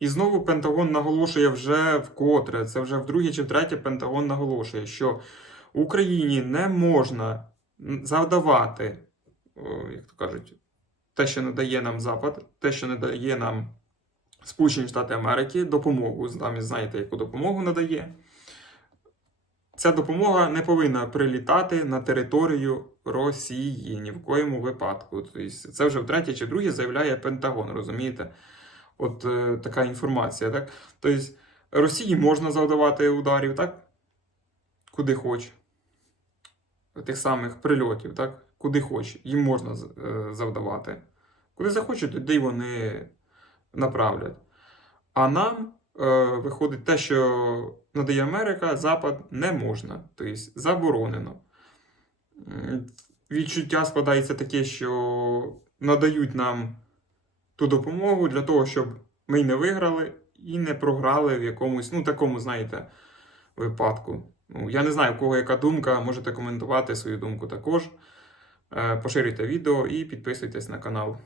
І знову Пентагон наголошує вже вкотре, це вже вдруге чи втретє Пентагон наголошує, що Україні не можна завдавати, як то кажуть, те, що не дає нам Запад, те, що не дає нам Сполучені Штати Америки, допомогу, самі знаєте, яку допомогу надає. Ця допомога не повинна прилітати на територію Росії ні в коєму випадку. Тобто, це вже втретє чи вдруге заявляє Пентагон, розумієте? От е, така інформація, так? Тобто, Росії можна завдавати ударів, так? Куди хоч. Тих самих прильотів, так? Куди хоч. Їм можна е, завдавати. Куди захочуть, туди вони направлять. А нам е, виходить те, що надає Америка, Запад не можна, тобто заборонено. Відчуття складається таке, що надають нам ту допомогу для того, щоб ми не виграли і не програли в якомусь, ну, такому, знаєте, випадку. Ну, я не знаю, у кого яка думка, можете коментувати свою думку також. Е, Поширюйте відео і підписуйтесь на канал.